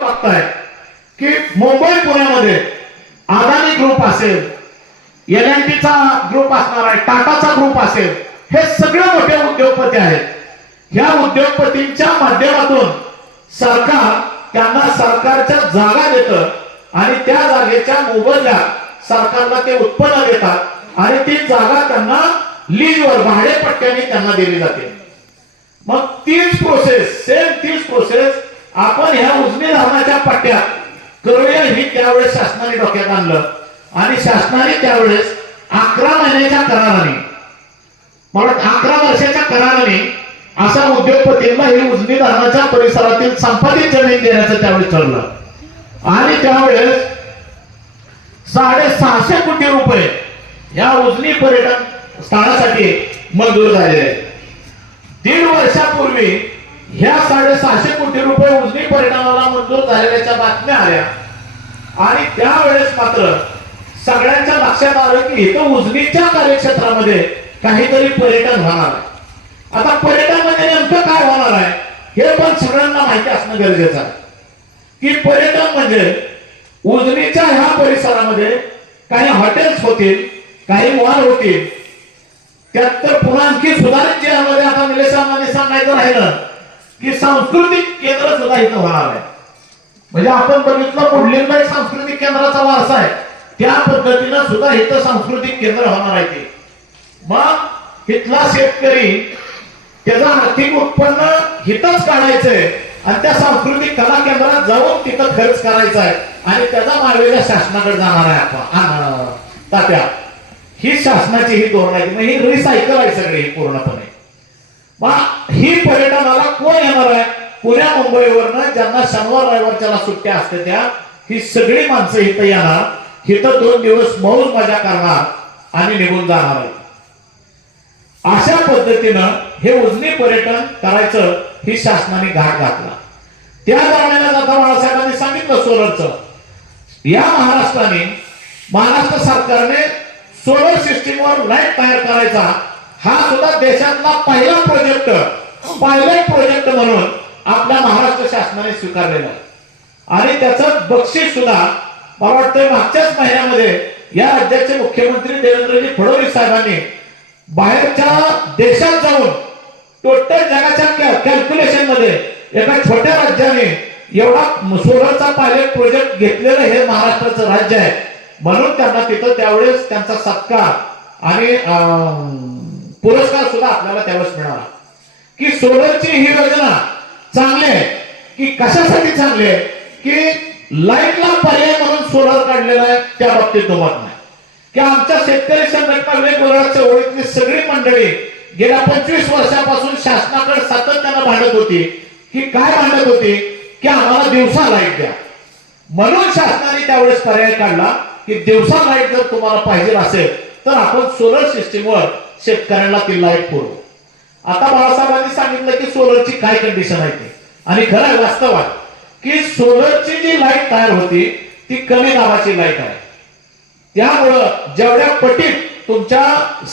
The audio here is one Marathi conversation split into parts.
बघताय की मुंबई पुण्यामध्ये अदानी ग्रुप असेल, एल&टीचा ग्रुप असणार आहे, टाटाचा ग्रुप असेल, हे सगळे मोठे उद्योगपती आहेत. ह्या उद्योगपतींच्या माध्यमातून सरकार त्यांना सरकारच्या जागा देतं आणि त्या जागेच्या मोबदल्यात सरकारला ते उत्पन्न देतात आणि ती जागा त्यांना लीजवर भाडेपट्ट्याने त्यांना दिली जाते. मग तीच प्रोसेस, सेम तीच प्रोसेस आपण ह्या उजनी धरणाच्या पट्ट्यात करूया ही त्यावेळेस शासनाने डोक्यात आणलं आणि शासनाने त्यावेळेस 11 महिन्याच्या कराराने, मला 11 वर्षाच्या कराराने अशा उद्योगपतींना ही उजनी धरणाच्या परिसरातील संपादित जमीन देण्याचं त्यावेळेस ठरलं आणि त्यावेळेस 650 कोटी रुपये या उजनी पर्यटन स्थळासाठी मंजूर झालेले आहेत. 1.5 वर्षापूर्वी ह्या 650 कोटी रुपये उजनी पर्यटनाला मंजूर झालेल्याच्या बातम्या आल्या आणि त्यावेळेस मात्र सगळ्यांच्या लक्षात आलं की इथं उजनीच्या कार्यक्षेत्रामध्ये काहीतरी पर्यटन होणार आहे. आता पर्यटन म्हणजे नेमकं काय होणार आहे हे पण सगळ्यांना माहिती असणं गरजेचं आहे की पर्यटन म्हणजे उजनीच्या ह्या परिसरामध्ये काही हॉटेल्स होतील, काही मॉल होतील, त्यात तर पुन्हा आणखी सुधारित जिल्ह्यामध्ये आता निलेशांना सांगायचं राहिलं की सांस्कृतिक केंद्र सुद्धा इथं होणार आहे. म्हणजे आपण बघितलं मुडलिंगला एक सांस्कृतिक केंद्राचा वारसा आहे, त्या पद्धतीनं सुद्धा इथं सांस्कृतिक केंद्र होणार आहे. ते मग इथला शेतकरी त्याचं आर्थिक उत्पन्न हितच काढायचंय आणि त्या सांस्कृतिक कला केंद्रात जाऊन तिथं खर्च करायचा आहे आणि त्याचा मालवेजा शासनाकडे जाणार आहे. आपण तात्या ही शासनाची ही धोरण आहे, ही रिसायकल आहे सगळी पूर्णपणे. मग ही पर्यटनाला कोण येणार आहे? पुण्या मुंबईवरनं ज्यांना शनिवार रविवारच्याला सुट्ट्या असते त्या ही सगळी माणसं इथं येणार, इथं 2 दिवस मौज मजा करणार आणि निघून जाणार आहे. अशा पद्धतीनं हे उजनी पर्यटन करायचं ही शासनाने घाट घातला. त्या दरम्यान आता बाळासाहेबांनी सांगितलं सोलरचं. या महाराष्ट्र सरकारने सोलर सिस्टीमवर लाईट तयार करायचा हा सुद्धा देशातला पहिला पायलट प्रोजेक्ट म्हणून आपल्या महाराष्ट्र शासनाने स्वीकारलेला आहे आणि त्याचं बक्षीस सुद्धा मला वाटतं मागच्याच महिन्यामध्ये या राज्याचे मुख्यमंत्री देवेंद्रजी फडणवीस साहेबांनी बाहेरच्या देशात जाऊन टोटल जगाच्या कॅल्क्युलेशन मध्ये एका छोट्या राज्याने एवढा सोलरचा पायलट प्रोजेक्ट घेतलेलं हे महाराष्ट्राचं राज्य आहे म्हणून त्यांना तिथं त्यावेळेस त्यांचा सत्कार आणि पुरस्कार सुद्धा आपल्याला त्यावेळेस मिळाला. की सोलरची ही योजना चांगली आहे की कशासाठी चांगली आहे की लाईटला पर्याय म्हणून सोलर काढलेला आहे त्या बाबतीत दुमत नाही. की आमच्या शेतकरी संघटना वेगवेगळ्या चळवळीतली सगळी मंडळी गेल्या 25 वर्षापासून शासनाकडे सातत्यानं भांडत होती. की काय भांडत होती की आम्हाला दिवसा लाईट द्या. म्हणून शासनाने त्यावेळेस पर्याय काढला की दिवसा लाईट जर तुम्हाला पाहिजे असेल तर आपण सोलर सिस्टीमवर शेतकऱ्यांना ती लाईट पुरवू. आता बाळासाहेबांनी सांगितलं की सोलरची काय कंडिशन आहे ते आणि खरं वास्तव आहे की सोलरची जी लाईट तयार होती ती कमी दाबाची लाईट आहे. त्यामुळं जेवढ्या पटीत तुमच्या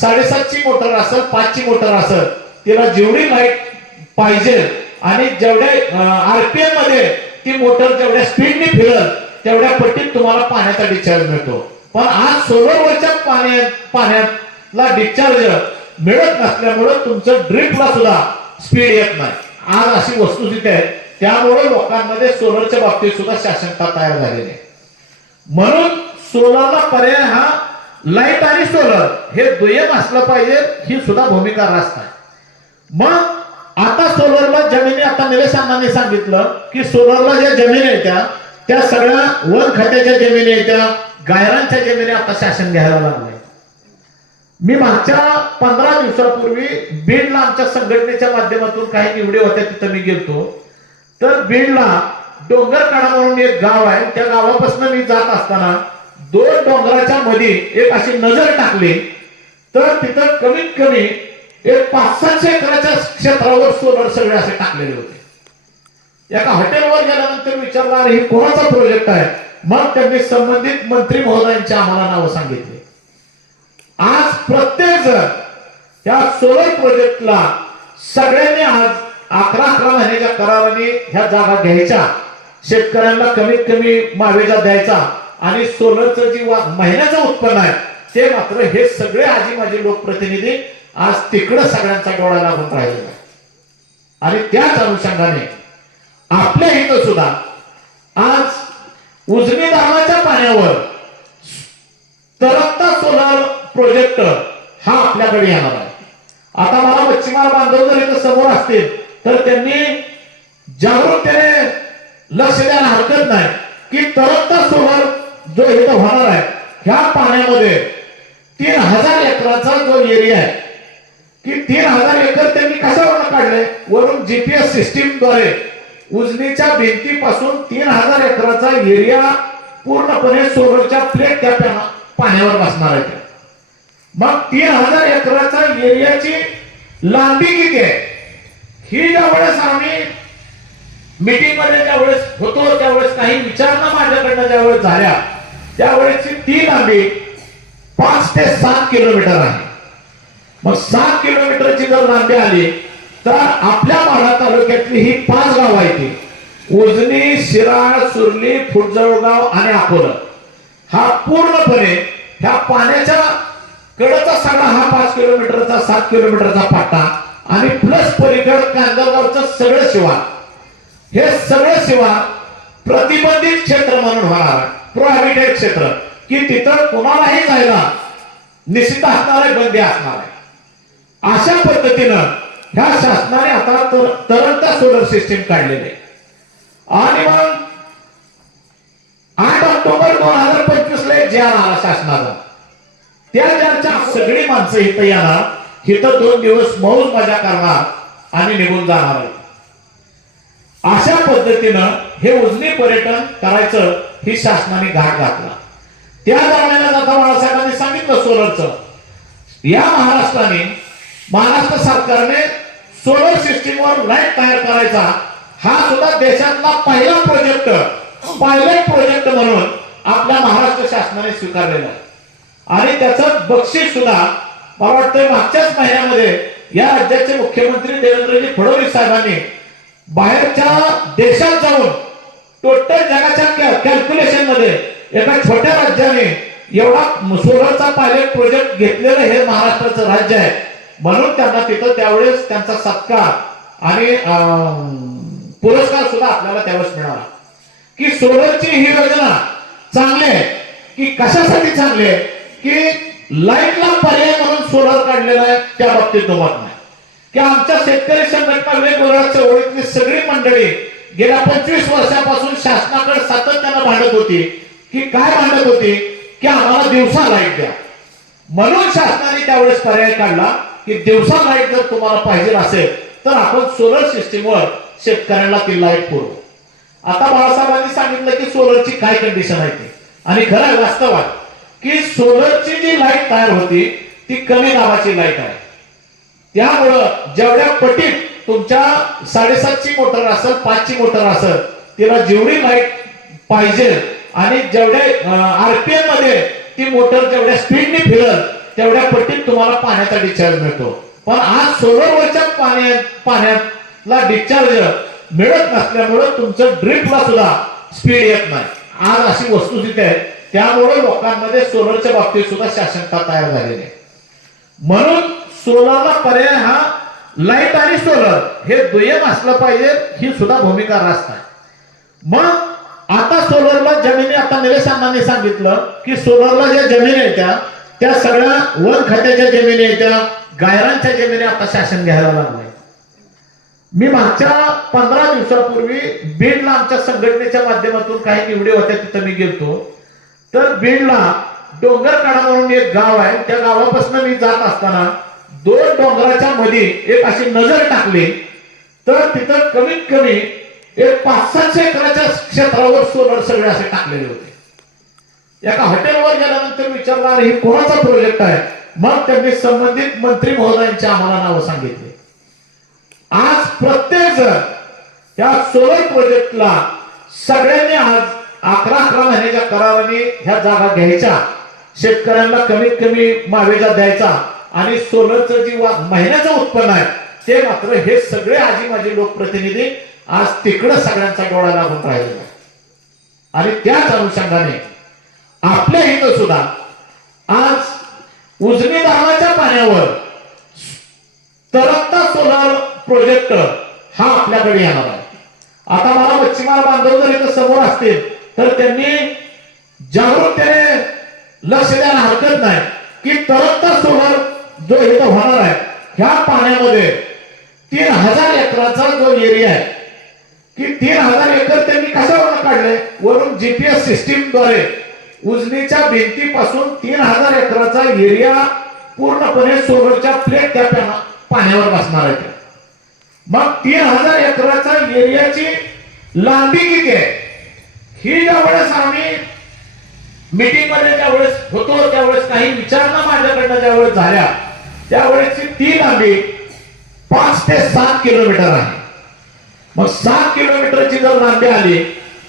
7.5ची मोटर असेल 5ची मोटर असेल तिला जेवढी लाईट पाहिजे आणि जेवढ्या आरपीएम मध्ये ती मोटर जेवढ्या स्पीडने फिरल तेवढ्या पटीत तुम्हाला पाण्याचा डिस्चार्ज मिळतो. पण आज सोलरवरच्या पाण्यातला डिस्चार्ज मिळत नसल्यामुळे तुमचं ड्रिपला सुद्धा स्पीड येत नाही. आज अशी वस्तुस्थिती आहे. त्यामुळे लोकांमध्ये सोलरच्या बाबतीत सुद्धा शासनता तयार झालेली आहे. म्हणून सोलरला पर्याय हा लाईट आणि सोलर हे दुय्यम असलं पाहिजे ही सुद्धा भूमिका रास्त आहे. मग आता सोलरला जमिनी, आता निलेश अण्णांनी सांगितलं की सोलरला ज्या जमिनी आहेत त्या सगळ्या वन खात्याच्या जमिनी आहेत, त्या गायरांच्या जमिनी आता शासन घ्यायला लागलंय. मी मागच्या 15 दिवसापूर्वी बीडला आमच्या संघटनेच्या माध्यमातून काही निवडी होत्या तिथं मी गेलतो. तर बीडला डोंगरकाडा म्हणून एक गाव आहे, त्या गावापासून मी जात असताना 2 डोंगराच्या मध्ये एक अशी नजर टाकली तर तिथं कमीत कमी एक 500 एकराच्या क्षेत्रावर सोलर सगळे असे टाकलेले होते. एका हॉटेलवर गेल्यानंतर विचारलं अरे हे कोणाचा प्रोजेक्ट आहे. मग त्यांनी संबंधित मंत्री महोदयांची आम्हाला नावं सांगितली. आज प्रत्येक जण या सोलर प्रोजेक्टला सगळ्यांनी आज 11 महिन्याच्या कराराने ह्या जागा घ्यायच्या शेतकऱ्यांना कमीत कमी मावेजा द्यायचा आणि सोलरचं जी महिन्याचं उत्पन्न आहे ते मात्र हे सगळे आजी माझे लोकप्रतिनिधी आज तिकडं सगळ्यांचा डोळा लागून राहिलेला आहे. आणि त्याच अनुषंगाने आपल्या इथं सुद्धा आज उजनी धरणाच्या पाण्यावर तरंगता सोलार प्रोजेक्ट हा आपल्याकडे येणार आहे. आता मला मच्छीमार बांधव जर इथं समोर असतील तर त्यांनी जागरूकतेने लक्ष द्यायला हरकत नाही की तरंगता सोलार जो इथं होणार आहे ह्या पाण्यामध्ये 3000 एकराचा जो एरिया आहे की 3000 एकर त्यांनी कशावरून काढले, वरून जीपीएस सिस्टीमद्वारे उजनीच्या भिंतीपासून 3000 एकराचा एरिया पूर्णपणे सोलरच्या प्लेट त्या पाण्यावर बसणार आहे. मग 3000 एकराचा एरियाची लांबी किती आहे ही ज्यावेळेस आम्ही मीटिंग मध्ये ज्यावेळेस होतो त्यावेळेस काही विचारणा माझ्याकडनं ज्यावेळेस झाल्या त्यावेळेसची ती लांबी 5 ते 7 किलोमीटर आहे. मग 7 किलोमीटरची जर लांबी आली तर आपल्या माढा तालुक्यातली ही 5 गावं आहेत, उजनी, शिराळ, सुरली, फुटजळगाव आणि अकोला. हा पूर्णपणे ह्या पाण्याच्या कडचा सगळा हा 5 किलोमीटरचा 7 किलोमीटरचा पट्टा आणि प्लस पलीकड कांदळगावचं सगळं शिवार, हे सगळं शिवार प्रतिबंधित क्षेत्र म्हणून होणार, प्रोहिबिटेड क्षेत्र की तिथं कोणालाही जायला निषिद्ध असणार आहे, बंदी असणार आहे. अशा पद्धतीनं ह्या शासनाने आता तरंगता सोलर सिस्टीम काढलेली आहे. आणि मग 8 ऑक्टोबर 2025 ला एक जाहीर आला शासनाचा. त्या जाहीरच्या सगळी माणसं इथं येणार, इथं 2 दिवस मौज मजा करणार आणि निघून जाणार आहे. अशा पद्धतीनं हे उजनी पर्यटन करायचं ही शासनाने घाट घातला. त्या दरम्यान आता बाळासाहेबांनी सांगितलं सोलरचं या महाराष्ट्र सरकारने सोलर सिस्टीमवर लाईट तयार करायचा हा सुद्धा देशातला पहिला प्रोजेक्ट, पायलट प्रोजेक्ट म्हणून आपल्या महाराष्ट्र शासनाने स्वीकारलेला आहे. आणि त्याचं बक्षीस सुद्धा मला वाटतं मागच्याच महिन्यामध्ये या राज्याचे मुख्यमंत्री देवेंद्रजी फडणवीस साहेबांनी बाहेरच्या देशात जाऊन टोटल जगाच्या कॅल्क्युलेशन मध्ये एका छोट्या राज्याने एवढा सोलरचा पायलट प्रोजेक्ट घेतलेलं हे महाराष्ट्राचं राज्य आहे म्हणून त्यांना तिथं त्यावेळेस त्यांचा सत्कार आणि पुरस्कार सुद्धा आपल्याला त्यावेळेस मिळाला. की सोलरची ही योजना चांगली आहे की कशासाठी चांगली आहे की लाईटला पर्याय म्हणून सोलर काढलेला आहे त्या बाबतीत दुमत नाही. की आमच्या शेतकरी संघटना वेगवेगळ्या चळवळीतली सगळी मंडळी गेल्या 25 वर्षापासून शासनाकडे सातत्यानं भांडत होती की काय भांडत होती की आम्हाला दिवसा लाईट द्या. म्हणून शासनाने त्यावेळेस पर्याय काढला की दिवसा लाईट जर तुम्हाला पाहिजे असेल तर आपण सोलर सिस्टीमवर शेतकऱ्यांना ती लाईट पुरवू. आता बाळासाहेबांनी सांगितलं की सोलरची काय कंडिशन आहे ती, आणि खरं वास्तव आहे की सोलरची जी लाईट तयार होती ती कमी दाबाची लाईट आहे. त्यामुळं जेवढ्या पटीत तुमच्या 7.5ची मोटर असेल 5ची मोटर असेल तिला जेवढी लाईट पाहिजे आणि जेवढ्या आरपीएम मध्ये ती मोटर जेवढ्या स्पीडने फिरल तेवढ्या पटीत तुम्हाला पाण्याचा डिस्चार्ज मिळतो. पण आज सोलरवरच्या पाण्याला डिस्चार्ज मिळत नसल्यामुळे तुमचं ड्रिपला सुद्धा स्पीड येत नाही. आज अशी वस्तुस्थिती आहे. त्यामुळे लोकांमध्ये सोलरच्या बाबतीत सुद्धा शासनता तयार झालेली आहे. म्हणून सोलरला पर्याय हा लाईट आणि सोलर हे दुय्यम असलं पाहिजे ही सुद्धा भूमिका रास्त आहे. मग आता सोलरला जमिनी, आता निलेश अण्णांनी सांगितलं की सोलरला ज्या जमिनी आहेत त्या सगळ्या वन खात्याच्या जमिनी आहेत, त्या गायरांच्या जमिनी आता शासन घ्यायला लागलंय. मी मागच्या 15 दिवसापूर्वी बीडला आमच्या संघटनेच्या माध्यमातून काही निवडी होत्या तिथं मी गेलतो. तर बीडला डोंगरकाडा म्हणून एक गाव आहे, त्या गावापासून मी जात असताना 2 डोंगराच्या मध्ये एक अशी नजर टाकली तर तिथं कमीत कमी एक 500 एकराच्या क्षेत्रावर सोलर सगळे असे टाकलेले होते. एका हॉटेलवर गेल्यानंतर विचारलं अरे हे कोणाचा प्रोजेक्ट आहे. मग त्यांनी संबंधित मंत्री महोदयांची आम्हाला नावं सांगितली. आज प्रत्येक जण या सोलर प्रोजेक्टला सगळ्यांनी आज 11 महिन्याच्या कराराने ह्या जागा घ्यायच्या, शेतकऱ्यांना कमीत कमी मावेजा द्यायचा आणि सोलरचं जी महिन्याचं उत्पन्न आहे ते मात्र हे सगळे आजी माझे लोकप्रतिनिधी आज तिकडं सगळ्यांचा डोळा लागून राहिलेला आहे. आणि त्याच अनुषंगाने आपल्या इथं सुद्धा आज उजनी धरणाच्या पाण्यावर तरंगता सोलार प्रोजेक्ट हा आपल्याकडे येणार आहे. आता मला मच्छीमार बांधव जर इथं समोर असतील तर त्यांनी जागरूकतेने लक्ष द्यायला हरकत नाही की तरंगता सोलार जो इथं होणार आहे ह्या पाण्यामध्ये 3000 एकराचा जो एरिया आहे की 3000 एकर त्यांनी कशावरून काढले, वरून जीपीएस सिस्टीमद्वारे उजनीच्या भिंतीपासून 3000 एकराचा एरिया पूर्णपणे सोलरच्या प्लेट त्या पाण्यावर बसणार आहे. मग 3000 एकराचा एरियाची लांबी किती आहे ही ज्यावेळेस आम्ही मीटिंग मध्ये ज्यावेळेस होतो त्यावेळेस काही विचारणा माझ्याकडनं ज्यावेळेस झाल्या त्यावेळेसची ती लांबी 5 ते 7 किलोमीटर आहे. मग 7 किलोमीटरची जर लांबी आली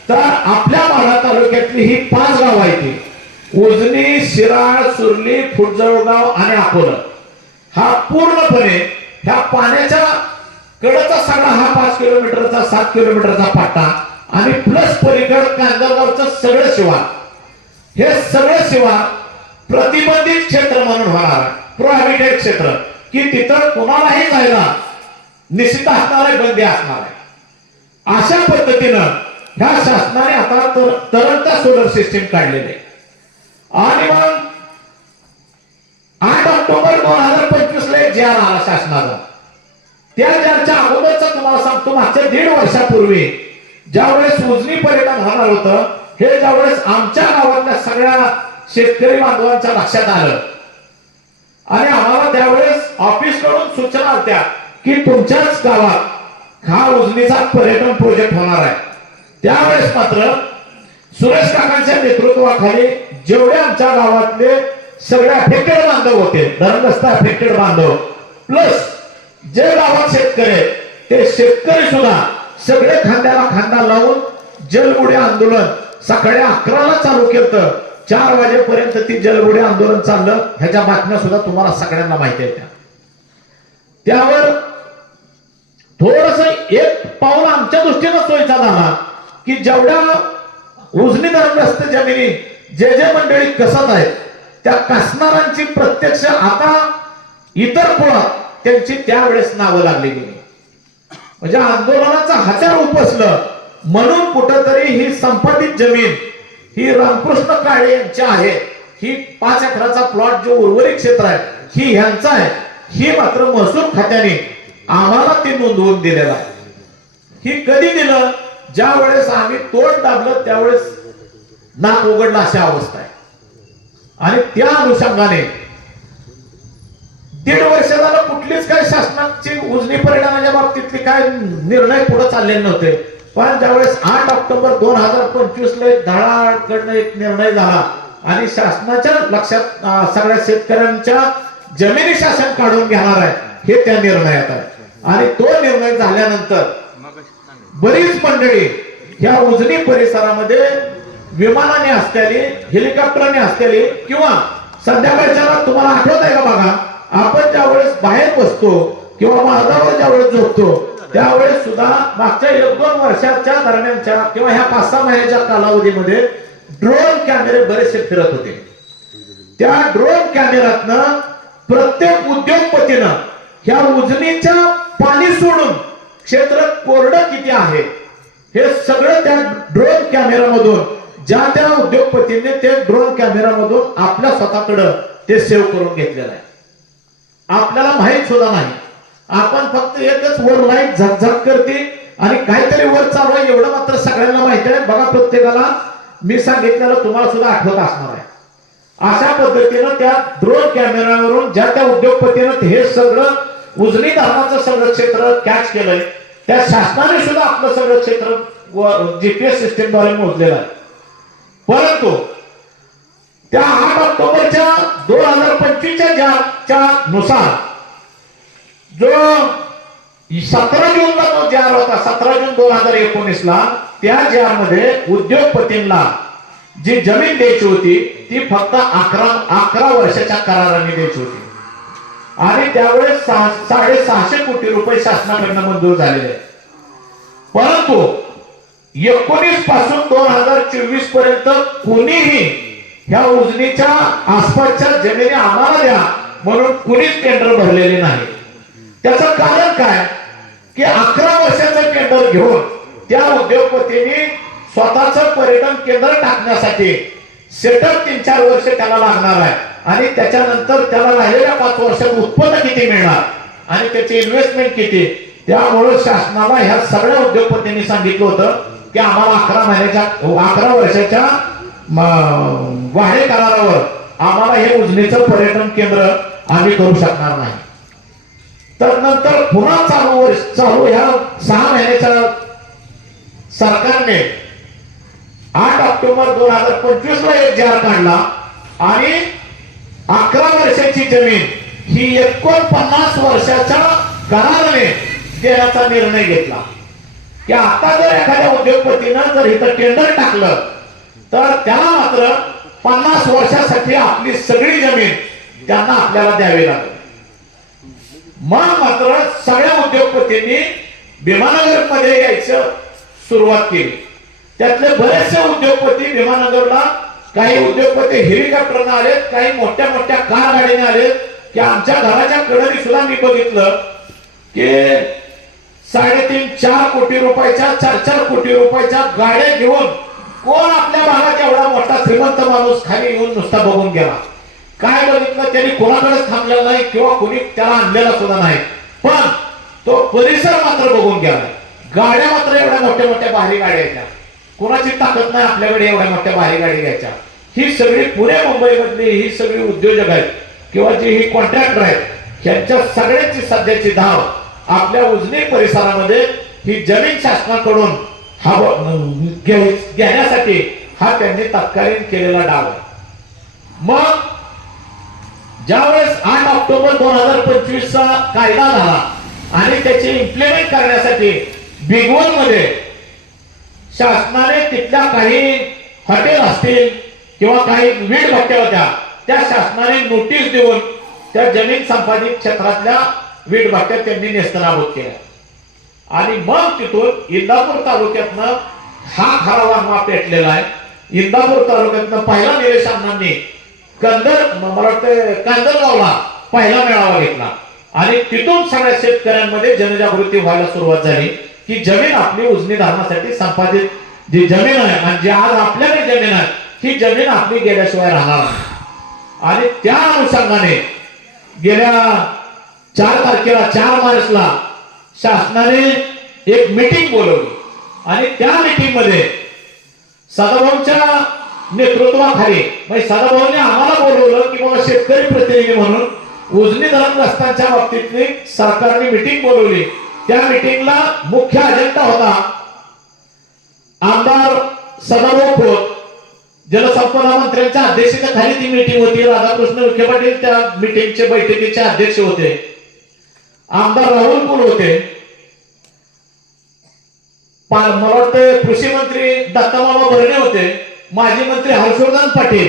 तर आपल्या माढा तालुक्यातली ही 5 गाव आहेत, उजनी, शिराळ, सुरली, फुटजळगाव आणि अकोला. हा पूर्णपणे ह्या पाण्याच्या कडेचा सगळा हा 5 किलोमीटरचा 7 किलोमीटरचा पट्टा आणि प्लस पलीकड कांदळगावचं सगळं शिवार, हे सगळं शिवार प्रतिबंधित क्षेत्र म्हणून होणार आहे, प्रोहिबिटेड क्षेत्र, की तिथं कोणालाही जायला निषिद्ध असणार आहे, बंदी असणार आहे. अशा पद्धतीनं ह्या शासनाने आता तरंगता सोलर सिस्टीम काढलेली आहे. आणि मग 8 ऑक्टोबर 2025 ला एक जी आर आला शासनाचा. त्या ज्याच्या अगोदरचा तुम्हाला सांगतो, मागच्या 1.5 वर्षापूर्वी ज्यावेळेस उजनी पर्यटन होणार होतं, हे ज्यावेळेस आमच्या गावातल्या सगळ्या शेतकरी बांधवांच्या लक्षात आलं आणि आम्हाला त्यावेळेस ऑफिस कडून सूचना होत्या की तुमच्याच गावात हा उजनीचा पर्यटन प्रोजेक्ट होणार आहे. त्यावेळेस मात्र सुरेश काकांच्या नेतृत्वाखाली जेवढे आमच्या गावातले सगळे अफेक्टेड बांधव होते, धरणग्रस्त अफेक्टेड बांधव, प्लस जे गावात शेतकरी ते शेतकरी सुद्धा सगळे खांद्याला खांदा लावून जलबुडी आंदोलन सकाळी 11ला चालू केलं. 4 वाजेपर्यंत ती जलबुडी आंदोलन चाललं. ह्याच्या बातम्या सुद्धा तुम्हाला सगळ्यांना माहिती आहेत. त्यावर थोडस एक पाऊल आमच्या दृष्टीनं सोयीचा झाला की जेवढ्या उजनी धरणग्रस्त जमिनी जे जे मंडळी कसत आहेत त्या कसणारांची प्रत्यक्ष आता इतर कुळात त्यांची त्यावेळेस नावं लागली गेली. म्हणजे आंदोलनाचा हत्यार उपसलं म्हणून कुठंतरी ही संपादित जमीन ही रामकृष्ण काळे यांची आहे, ही 5 एकराचा प्लॉट जो उर्वरित क्षेत्र आहे ही ह्यांचा आहे, ही मात्र महसूल खात्याने आम्हाला ती नोंदवून दिलेला आहे. ही कधी दिलं, ज्या वेळेस आम्ही तोंड दाबलं त्यावेळेस नाक उघडलं अशी अवस्था आहे. आणि त्या अनुषंगाने 1.5 वर्ष झालं कुठलीच काही शासनाची उजनी पर्यटनाच्या बाबतीतली काय निर्णय पुढे चाललेले नव्हते. पण ज्यावेळेस 8 ऑक्टोबर 2025 ला धडाकडनं एक निर्णय झाला आणि शासनाच्या लक्षात सगळ्या शेतकऱ्यांच्या जमिनी शासन काढून घेणार आहे हे त्या निर्णयात आहे. आणि तो निर्णय झाल्यानंतर बरीच मंडळी ह्या उजनी परिसरामध्ये विमानाने असलेली, हेलिकॉप्टरने असलेली किंवा संध्याकाळच्या तुम्हाला आठवत आहे का बघा, आपण ज्यावेळेस बाहेर बसतो किंवा मार्गावर ज्यावेळेस झोपतो त्यावेळेस सुद्धा मागच्या 1-2 वर्षाच्या दरम्यानच्या किंवा ह्या 5-6 महिन्याच्या कालावधीमध्ये ड्रोन कॅमेरे बरेचसे फिरत होते. त्या ड्रोन कॅमेऱ्यातनं प्रत्येक उद्योगपतीनं ह्या उजनीच्या पाणी सोडून क्षेत्र कोरडं किती आहे हे सगळं त्या ड्रोन कॅमेरामधून ज्या त्या उद्योगपतींनी ते ड्रोन कॅमेरामधून आपल्या स्वतःकडे ते सेव्ह करून घेतलेलं आहे. आपल्याला माहित सुद्धा नाही, आपण फक्त एकच वर लाईट झकझक करते आणि काहीतरी वर चालू आहे एवढं मात्र सगळ्यांना माहिती आहे. बघा, प्रत्येकाला मी सांगितलेलं तुम्हाला सुद्धा आठवत असणार आहे. अशा पद्धतीनं त्या ड्रोन कॅमेऱ्यावरून ज्या त्या उद्योगपतीनं हे सगळं उजनी धरणाचं सगळं क्षेत्र कॅच केलंय, त्या शासनाने सुद्धा आपलं सगळं क्षेत्र जीपीएस सिस्टीमद्वारे मोजलेलं आहे. परंतु त्या 8 ऑक्टोबरच्या 2025च्या नुसार जो 17 जूनला जो जार होता, 17 जून 2019 ला, त्या जार मध्ये उद्योगपतींना जी जमीन द्यायची होती ती फक्त 11 वर्षाच्या कराराने द्यायची होती. आणि त्यावेळेस 650 कोटी रुपये शासनाकडून मंजूर झालेले. परंतु 19 पासून 2024 पर्यंत कोणीही ह्या उजनीच्या आसपासच्या जमिनी आम्हाला द्या म्हणून कुणीच टेंडर भरलेले नाही. त्याचं कारण काय की 11 वर्षाचं टेंडर घेऊन त्या उद्योगपतींनी स्वतःचं पर्यटन केंद्र टाकण्यासाठी सेटअप 3-4 वर्ष त्याला लागणार आहे आणि त्याच्यानंतर त्याला राहिलेल्या 5 वर्षात उत्पन्न किती मिळणार आणि त्याची इन्व्हेस्टमेंट किती. त्यामुळे शासनाला ह्या सगळ्या उद्योगपतींनी सांगितलं होतं की आम्हाला 11 वर्षाच्या वाढे करारावर आम्हाला हे उजनीचं पर्यटन केंद्र आम्ही करू शकणार नाही. तर नंतर पुन्हा चालू ह्या 6 महिन्याच्या सरकारने 8 ऑक्टोबर 2025 ला एक जाहीर काढला आणि 11 वर्षाची जमीन ही 49 वर्षाच्या कराराने देण्याचा निर्णय घेतला की आता जर एखाद्या उद्योगपतीनं जर इथं टेंडर टाकलं तर त्याला मात्र 50 वर्षासाठी आपली सगळी जमीन त्यांना आपल्याला द्यावी लागेल. मग मात्र सगळ्या उद्योगपतींनी भीमानगर मध्ये यायचं सुरुवात केली. त्यातले बरेचसे उद्योगपती भीमानगरला, काही उद्योगपती हेलिकॉप्टरने आलेत, काही मोठ्या मोठ्या कार गाडीने आलेत की आमच्या घराच्या कडेने सुद्धा मी बघितलं की 3.5-4 कोटी रुपयाच्या 4-4 कोटी रुपयाच्या गाड्या घेऊन कोण आपल्या भागात एवढा मोठा श्रीमंत माणूस खाली येऊन नुसता बघून गेला. काय बघितलं त्यांनी कोणाकडेच थांबलेला नाही किंवा कोणी त्याला आणलेला सुद्धा नाही, पण तो परिसर मात्र बघून गेला. गाड्या मात्र एवढ्या मोठ्या मोठ्या भारी गाड्या यायच्या. कोणाची ताकद नाही आपल्याकडे एवढ्या मोठ्या भारी गाडी घ्यायच्या. ही सगळी पुणे मुंबई मधली ही सगळी उद्योजक आहेत किंवा जी ही कॉन्ट्रॅक्टर आहेत, ह्यांच्या सगळ्यांची सध्याची धाव आपल्या उजनी परिसरामध्ये ही जमीन शासनाकडून घेण्यासाठी हा त्यांनी तत्कालीन केलेला डाव आहे. मग ज्यावेळेस 8 ऑक्टोबर 2025 चा कायदा झाला आणि त्याचे इम्प्लिमेंट करण्यासाठी बिगवल मध्ये शासनाने तिथल्या काही हॉटेल असतील किंवा काही वीट भट्ट्या होत्या त्या शासनाने नोटीस देऊन त्या जमीन संपादित क्षेत्रातल्या वीट भट्ट्या त्यांनी नेस्तनाबूत केल्या आणि मग तिथून इंदापूर तालुक्यातनं हा खरा वारमा पेटलेला आहे. इंदापूर तालुक्यातनं पहिला निलेश अण्णांनी मला वाटतं कांदरगावला पहिला मेळावा घेतला आणि तिथून सगळ्या शेतकऱ्यांमध्ये जनजागृती व्हायला सुरुवात झाली की जमीन आपली उजनी धरणासाठी संपादित जी जमीन आहे आणि जी आज आपल्याकडे जमीन आहे ही जमीन आपली गेल्याशिवाय राहणार नाही. आणि त्या अनुषंगाने गेल्या 4 तारखेला 4 मार्चला शासनाने एक मीटिंग बोलवली आणि त्या मीटिंग मध्ये सदाभाऊंच्या नेतृत्वाखाली म्हणजे सदाभाऊंनी आम्हाला बोलवलं की बाबा शेतकरी प्रतिनिधी म्हणून उजनी धरणग्रस्तांच्या बाबतीतली सरकारने मीटिंग बोलवली. त्या मीटिंगला मुख्य अजेंडा होता आमदार सदाभाऊ खोत, जलसंपदा मंत्र्यांच्या अध्यक्षतेखाली ती मीटिंग होती. राधाकृष्ण विखे पाटील त्या मीटिंगचे बैठकीचे अध्यक्ष होते. आमदार राहुल कुल होते. मला वाटतं कृषी मंत्री दत्तामामा भरणे होते. माजी मंत्री हर्षवर्धन पाटील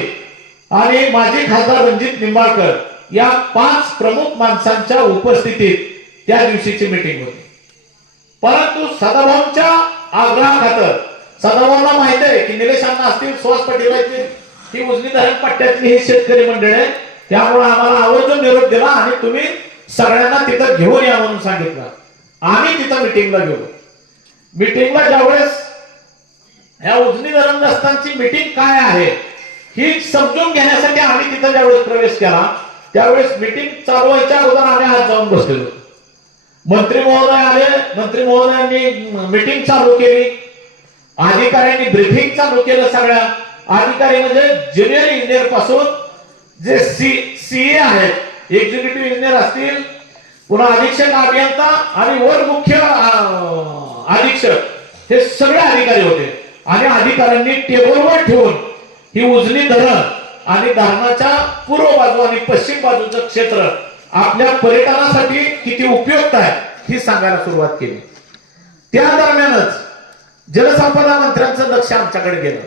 आणि माजी खासदार रणजित निंबाळकर या 5 प्रमुख माणसांच्या उपस्थितीत त्या दिवशीची मीटिंग होती. परंतु सदाभाऊंच्या आग्रहाखातर सदाभाऊंना माहिती आहे की निलेश अण्णा असतील, सुहास पाटील असतील, ही उजनी धरण पट्ट्यातली ही शेतकरी मंडळ आहे, त्यामुळे आम्हाला आवर्जून निरोप दिला आणि तुम्ही सगळ्यांना तिथं घेऊन या म्हणून सांगितलं. आम्ही तिथं मीटिंगला गेलो. मीटिंगला ज्यावेळेस ह्या उजनी धरणग्रस्तांची मीटिंग काय आहे ही समजून घेण्यासाठी आम्ही तिथं ज्यावेळेस प्रवेश केला त्यावेळेस मीटिंग चालू व्हायच्या अगोदर आम्ही हात जाऊन बसलेलो. मंत्री महोदय आले. मंत्री महोदयांनी मीटिंग चालू केली. अधिकाऱ्यांनी ब्रीफिंग चालू केलं. सगळ्या अधिकारी म्हणजे ज्युनियर इंजिनियर पासून जे सीए आहेत, एक्झिक्युटिव्ह इंजिनियर असतील, पुन्हा अधीक्षक अभियंता आणि वर मुख्य अधीक्षक हे सगळे अधिकारी होते. आणि अधिकाऱ्यांनी टेबलवर ठेवून ही उजनी धरण आणि धरणाच्या पूर्व बाजू आणि पश्चिम बाजूचं क्षेत्र आपल्या पर्यटनासाठी किती उपयुक्त आहे ही सांगायला सुरुवात केली. त्या दरम्यानच जलसंपदा मंत्र्यांचं लक्ष आमच्याकडे गेलं.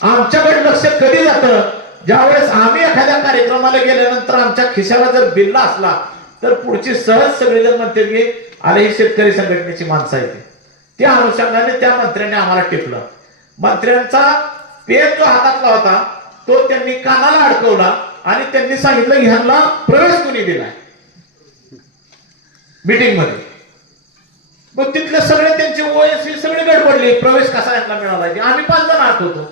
आमच्याकडे लक्ष कधी जातं ज्यावेळेस आम्ही एखाद्या कार्यक्रमाला गेल्यानंतर आमच्या खिशाला जर बिल्ला असला तर पुढची सहज सगळेजण म्हणते की अरे ही शेतकरी संघटनेची माणसं आहेत, त्या अनुषंगाने त्या मंत्र्यांनी आम्हाला टिपलं. मंत्र्यांचा पेन जो हातातला होता तो त्यांनी कानाला अडकवला आणि त्यांनी सांगितलं ह्यांना प्रवेश कोणी दिलाय मीटिंग मध्ये. मग तिथले सगळे त्यांचे ओएससी सगळे गडबडले, प्रवेश कसा यांना मिळाला. आम्ही 5 जण आत होतो.